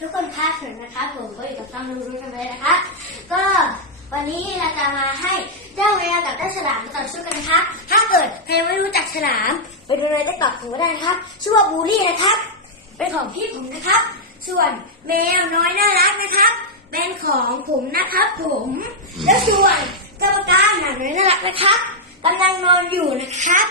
ทุกคนคะสวัสดีนะครับผมก็อยู่กับต้องรู้รู้กันเลยนะครับก็วันนี้เราจะมาให้เจ้าแมวกับเจ้าฉลามมาต่อสู้กันนะครับถ้าเกิดใครไม่รู้จักฉลามไปดูในติ๊กต็อกผมก็ได้นะครับชื่อว่าบูลลี่นะครับ เป็นของพี่ผมนะครับ ส่วนแมวน้อยน่ารักนะครับ เป็นของผมนะครับผม แล้วส่วนเจ้าปากกาหนังน้อยน่ารักนะครับกำลังนอนอยู่นะครับ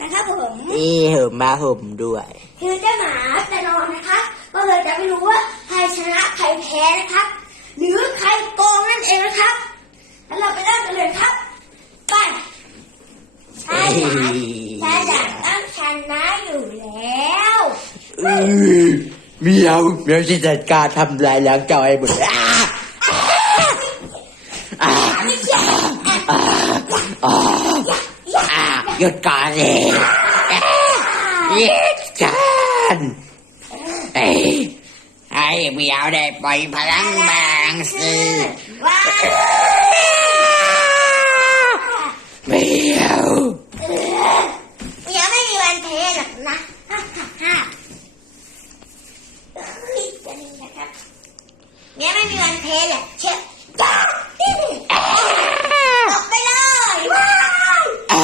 นะครับผมนี่เหิมมาห่มด้วย คือเจ้าหมาจะนอนนะคะก็ เลยจะไม่รู้ว่าใครชนะใครแพ้นะครับ หรือใครโกงนั่นเองนะครับแล้วเราไปเริ่มกันเลยครับไปใช่หมาใช่หมาต้องชนะอยู่แล้วอื้อเมียวเมียวจะจัดการทำลายล้างจอยหมดเลยอ่าอ่าไม่ใช่อ่าอ่าอ่าหยุดก่อนเลยอ่าหยุดก่อนเอ้ย ให้เมียวได้ปล่อยพลังบางสิว้าวเมียวเออเดี๋ยวไม่มีวันแพ้หรอกนะฮ่าฮ่าฮ่าเฮ้ยจะนี่นะครับเดี๋ยวไม่มีวันแพ้หรอกเชื่อจ้าตกไปเลยว้าวอ่า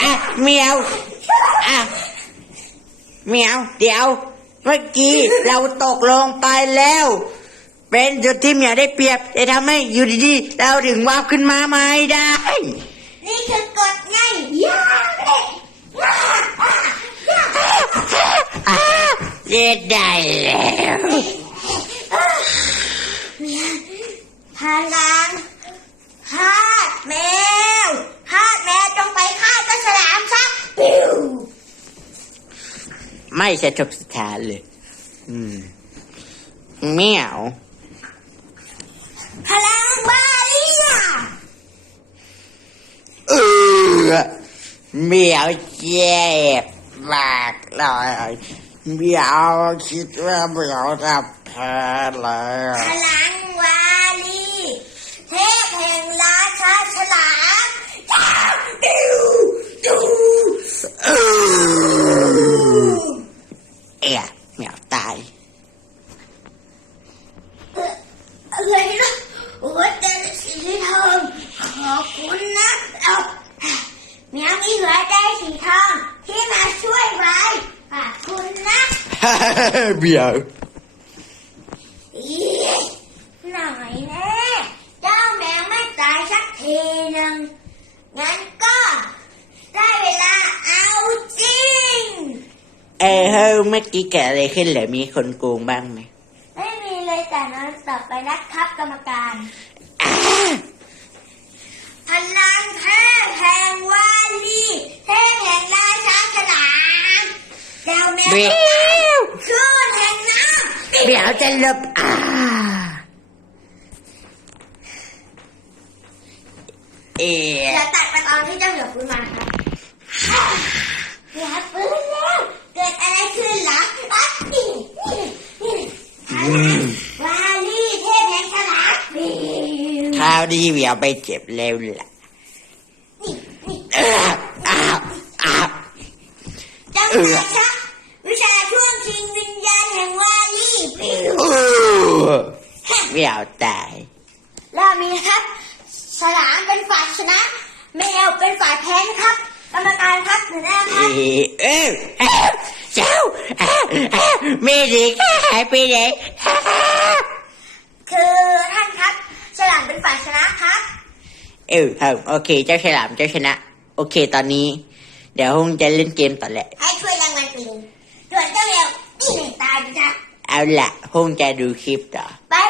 อะเมียวอะ เมียวเดี๋ยว เมื่อกี้เราตกลงไปแล้ว เป็นจุดที่เมียได้เปรียบจะทำให้อยู่ดีๆเราถึงวาบขึ้นมาไม่ได้ นี่คือกฎไงยากเลยยากอะยากอ่าเย็ดได้แล้วพลังคาดแมวคาดแมวจงไปฆ่าเจ้าฉลามซะปิ้ว ไม่สะทกสะท้านเลย อืมเมียวพลังบาเลียเออเมียวเจ็บมากเลยเมียวคิดว่าเมียวจะแพ้แล้วพลังวาลีเทพแห่งราชาฉลามยาวปิ้วจู เออเอะเหมียวตาย อะไรนะโอ้ยแต่สีทองข อบคุณนะเอาเมียมีหัวใจสีทองที่มาช่วยไว้ขอบคุณนะเหมียวอีหน่อยแน่เจ้าแมวไม่ตายสักทีหนึ่งงั้นก็ ได้เวลาเอาจริง เออเฮ้ยเมื่อกี้เกิดอะไรขึ้นเหรอมีคนโกงบ้างไหม ไม่มีเลยแต่นอนต่อไปนะครับกรรมการอ้า พลังเทพแห่งวาลีเทพแห่งราชาฉลามเจ้าแมวเหมียวคลื่นแห่งน้ำเหมียวจะหลบอ่าเอะเดี๋ยวตัดไปตอนที่เจ้าเหลือฟื้นมาครับเหลือฟื้นแล้วเกิดอะไรขึ้นเหรออ๊ะนี่นี่นี่พลังวาลีเทพแห่งฉลามนี่ คราว นี้เหมียวไปเจ็บแล้วล่ะเอออ้าวอ้าวเจ้าชายชักวิชาช่วงชิงวิญญาณแห่งวาลีปิวเออเหมียวตายรอบนี้ครับฉลามเป็นฝ่ายชนะ แมวเป็นฝ่ายแพ้นะครับกรรมการครับหนึ่งแรกคเอรับอเออเอ้าเจ้าอ้าวอ้าวเมริกหายไปไหนอ้าว คือท่านครับ ฉลามเป็นฝ่ายชนะครับ เออครับโอเค เจ้าฉลามเจ้าชนะ โอเค ตอนนี้ เดี๋ยวคงจะเล่นเกมต่อแหละ ให้ช่วยรางวัลไปเลยส่วนเจ้าแมวนี่หนึ่งตายไปจ้ะเอาละคงจะดูคลิปต่อบา